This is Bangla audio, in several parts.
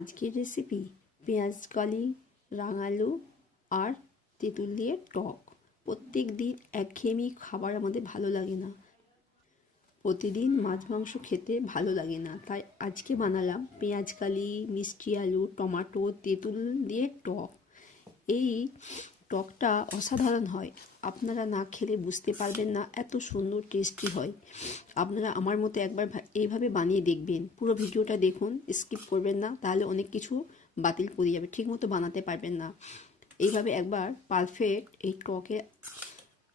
আজকের রেসিপি পেঁয়াজ, কলি, রাঙালু আর তেঁতুল দিয়ে টক। প্রত্যেক দিন একঘেয়েমি খাবার আমাদের ভালো লাগে না। প্রতিদিন মাছ মাংস খেতে ভালো লাগে না। তাই আজকে বানালাম পেঁয়াজ, কালি, মিষ্টি আলু, টমাটো তেঁতুল দিয়ে টক। এই টকটা অসাধারণ হয়। আপনারা না খেলে বুঝতে পারবেন না এত সুন্দর টেস্টি হয়। আপনারা আমার মতো একবার এইভাবে বানিয়ে দেখবেন। পুরো ভিডিওটা দেখুন স্কিপ করবেন না, তাহলে অনেক কিছু বাতিল করে যাবে, ঠিকমতো বানাতে পারবেন না। এইভাবে একবার পারফেক্ট এই টকে,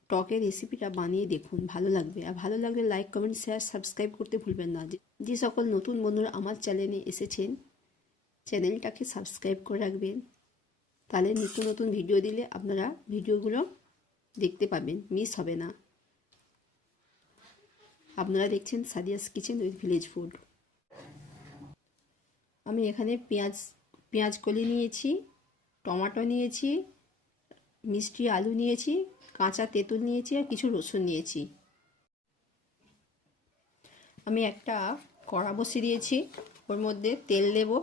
টকের রেসিপিটা বানিয়ে দেখুন, ভালো লাগবে। আর ভালো লাগলে লাইক কমেন্ট শেয়ার সাবস্ক্রাইব করতে ভুলবেন না। যে সকল নতুন বন্ধুরা আমার চ্যানেলে এসেছেন চ্যানেলটাকে সাবস্ক্রাইব করে রাখবেন। তাহলে নিত্য নতুন ভিডিও দিলে আপনারা ভিডিওগুলো দেখতে পাবেন মিস হবে না। আপনারা দেখছেন Sadia's kitchen with village food আমি এখানে পেঁয়াজ পেঁয়াজ কলি নিয়েছি, টমাটো নিয়েছি, মিষ্টি আলু নিয়েছি, কাঁচা তেঁতুল নিয়েছি আর কিছু রসুন নিয়েছি। আমি একটা কড়া বসিয়ে দিয়েছি, ওর মধ্যে তেল দেবো।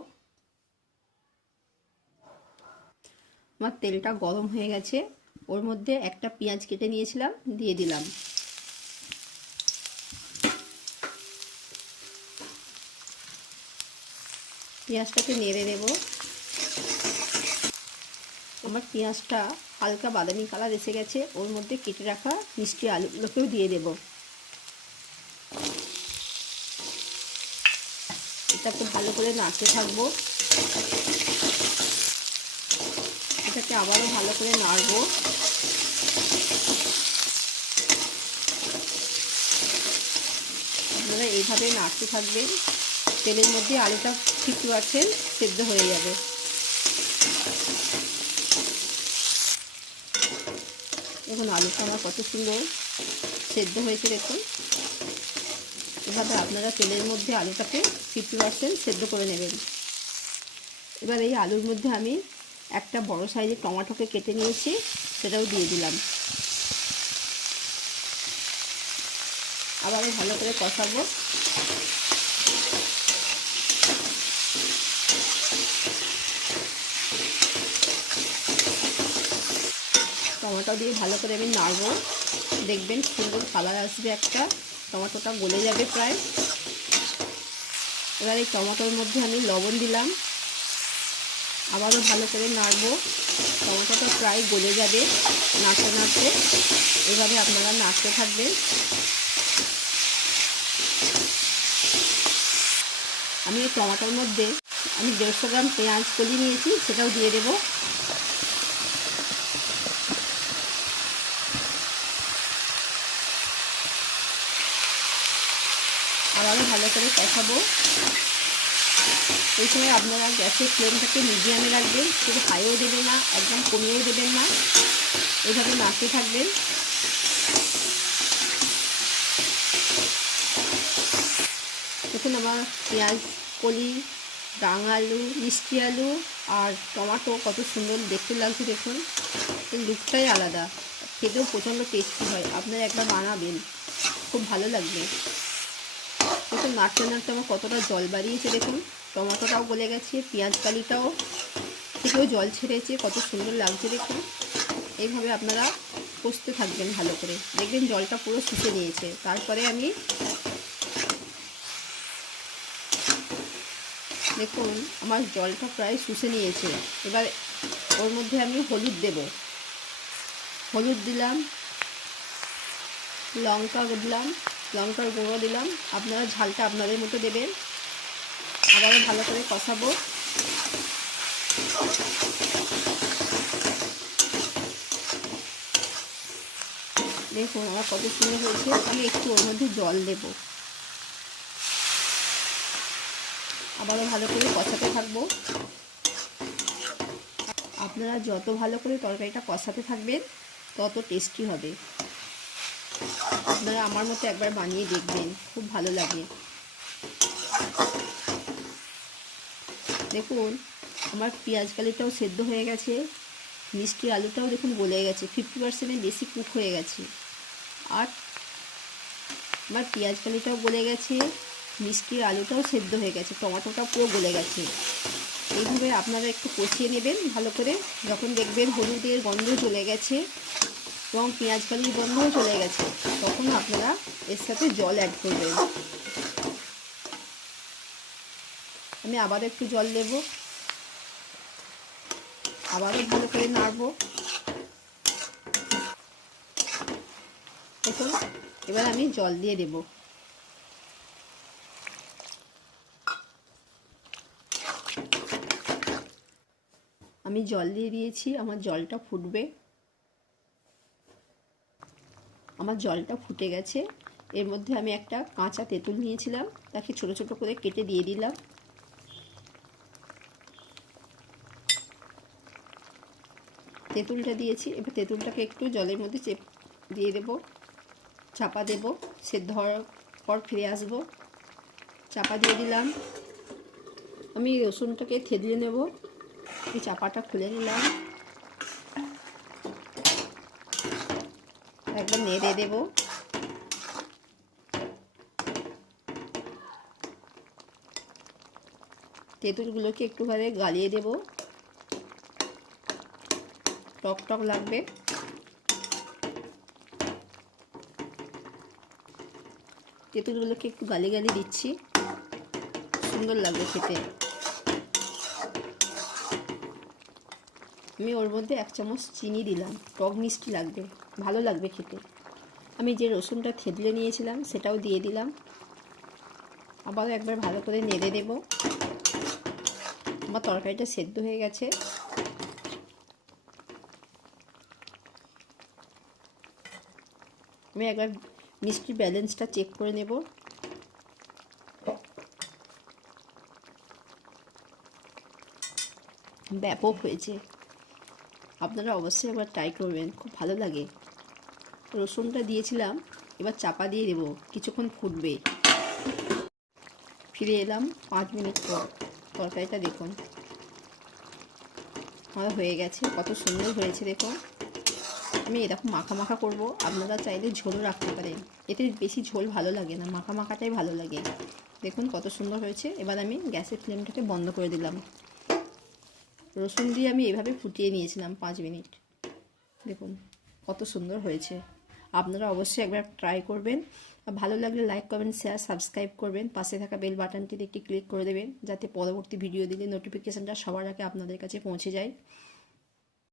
আমার তেলটা গরম হয়ে গেছে, ওর মধ্যে একটা পেঁয়াজ কেটে নিয়েছিলাম, দিয়ে দিলাম। পেঁয়াজটাকে নেড়ে দেব আমার পেঁয়াজটা হালকা বাদামি কালার এসে গেছে, ওর মধ্যে কেটে রাখা মিষ্টি আলুগুলোকেও দিয়ে দেব। এটাকে ভালো করে নাড়তে থাকব। এটাকে আবারও ভালো করে নাড়বো। আপনারা এইভাবে নাড়তে থাকবেন। তেলের মধ্যে আলুটা ফিফটি পারসেন্ট সেদ্ধ হয়ে যাবে। দেখুন, আলুটা আমার কত সুন্দর সেদ্ধ হয়েছে, দেখুন। এভাবে আপনারা তেলের মধ্যে আলুটাকে ফিফটি পারসেন্ট সেদ্ধ করে নেবেন। এবার এই আলুর মধ্যে আমি একটা বড় সাইজের টমাটোকে কেটে নিয়েছি, সেটাও দিয়ে দিলাম। আবার ভালো করে কষাবো। টমেটো দিয়ে ভালো করে আমি নাড়বো। দেখবেন সুন্দর কালার আসবে একটা, টমেটোটা গলে যাবে প্রায়। এবার এই টমেটোর মধ্যে আমি লবণ দিলাম। আবারও ভালো করে নাড়বো। টমেটোটা প্রায় গলে যাবে। নাড়তে নাড়তে এভাবে আপনারা নাড়তে থাকবেন। আমি এই টমেটোর মধ্যে আমি দেড়শো গ্রাম পেঁয়াজ কলি নিয়েছি, সেটাও দিয়ে দেব। আবারও ভালো করে কষাবো। এই সময় আপনারা গ্যাসের ফ্লেমটাকে মিডিয়ামে রাখবেন, শুধু হাইও দেবেন না, একদম কমিয়েও দেবেন না। এইভাবে নাড়তে থাকবেন। দেখুন আমার পেঁয়াজ, কলি, ডাঙা আলু, মিষ্টি আলু আর টমাটো কত সুন্দর দেখতে লাগছে দেখুন। লুকটাই আলাদা। খেতেও প্রচণ্ড টেস্টি হয়। আপনারা একবার বানাবেন। খুব ভালো লাগবে। দেখুন নাড়তে নাড়তে আমার কতটা জল বাড়িয়েছে দেখুন। টমেটোটাও গলে গেছে, পেঁয়াজ কালিটাও থেকেও জল ছেড়েছে, কত সুন্দর লাগছে দেখুন। এইভাবে আপনারা কষতে থাকবেন ভালো করে। দেখবেন জলটা পুরো শুষে নিয়েছে। তারপরে আমি দেখুন, আমার জলটা প্রায় শুষে নিয়েছে। এবার ওর মধ্যে আমি হলুদ দেব। হলুদ দিলাম, লঙ্কা দিলাম লঙ্কার গুঁড়ো দিলাম। আপনারা ঝালটা আপনাদের মতো দেবেন। আবারও ভালো করে কষাবো। দেখুন, আমার কত সুন্দর হয়েছে। আমি একটু ওর মধ্যে জল দেব। আবারও ভালো করে কষাতে থাকব। আপনারা যত ভালো করে তরকারিটা কষাতে থাকবেন, তত টেস্টি হবে। আপনারা আমার মতো একবার বানিয়ে দেখবেন, খুব ভালো লাগে। দেখুন, আমার পেঁয়াজ কালিটাও সেদ্ধ হয়ে গেছে, মিষ্টি আলুটাও দেখুন গলে গেছে ফিফটি পার্সেন্টের বেশি কুক হয়ে গেছে। আর আমার পেঁয়াজ কালিটাও গলে গেছে, মিষ্টি আলুটাও সেদ্ধ হয়ে গেছে টমাটোটা পুরো গলে গেছে। এইভাবে আপনারা একটু কষিয়ে নেবেন ভালো করে, যখন দেখবেন হলুদের গন্ধ চলে গেছে এবং পেঁয়াজ কালির গন্ধও চলে গেছে। তখন আপনারা এর সাথে জল অ্যাড করবেন। আমি আবার একটু জল দেব। আবারও ভালো করে নাড়বো। দেখুন, এবার আমি জল দিয়ে দেব। আমি জল দিয়ে দিয়েছি, আমার জলটা ফুটবে। আমার জলটা ফুটে গেছে। এর মধ্যে আমি একটা কাঁচা তেঁতুল নিয়েছিলাম, তাকে ছোট ছোট করে কেটে দিয়ে দিলাম। তেঁতুলটা দিয়েছি, এবার তেঁতুলটাকে একটু জলের মধ্যে চেপ দিয়ে দেব, চাপা দেব সেদ্ধ হওয়ার পর ফিরে আসব। চাপা দিয়ে দিলাম। আমি রসুনটাকে থেতলে নেব। এই চাপাটা খুলে নিলাম। একবার নেড়ে দেব। তেঁতুলগুলোকে একটুখানি গালিয়ে দেব। টক টক লাগবে। তেঁতুলগুলোকে একটু গালি গালি দিচ্ছি। সুন্দর লাগবে খেতে। আমি ওর মধ্যে এক চামচ চিনি দিলাম। টক মিষ্টি লাগবে, ভালো লাগবে খেতে। আমি যে রসুনটা থেতলে নিয়েছিলাম, সেটাও দিয়ে দিলাম। আবার একবার ভালো করে নেড়ে দেব। আমার তরকারিটা সেদ্ধ হয়ে গেছে। আমি একবার মিষ্টির ব্যালেন্সটা চেক করে নেব। ব্যাপক হয়েছে। আপনারা অবশ্যই একবার ট্রাই করবেন, খুব ভালো লাগে। রসুনটা দিয়েছিলাম, এবার চাপা দিয়ে দেবো, কিছুক্ষণ ফুটবে। ফিরে এলাম পাঁচ মিনিট পর, তরকারিটা দেখুন। আমার হয়ে গেছে, কত সুন্দর হয়েছে দেখুন। আমি এরকম মাখা মাখা করব, আপনারা চাইলে ঝোলও রাখতে পারেন। এতে বেশি ঝোল ভালো লাগে না, মাখা মাখাটাই ভালো লাগে। দেখুন কত সুন্দর হয়েছে, এবার আমি গ্যাসের ফ্লেমটাকে বন্ধ করে দিলাম। রসুন দিয়ে আমি এভাবে ফুটিয়ে নিয়েছিলাম পাঁচ মিনিট। দেখুন, কত সুন্দর হয়েছে। আপনারা অবশ্যই একবার ট্রাই করবেন। ভালো লাগলে লাইক কমেন্ট শেয়ার সাবস্ক্রাইব করবেন। পাশে থাকা বেল বাটনটিতে একটি ক্লিক করে দেবেন, যাতে পরবর্তী ভিডিও দিলে নোটিফিকেশানটা সবার আগে আপনাদের কাছে পৌঁছে যায়।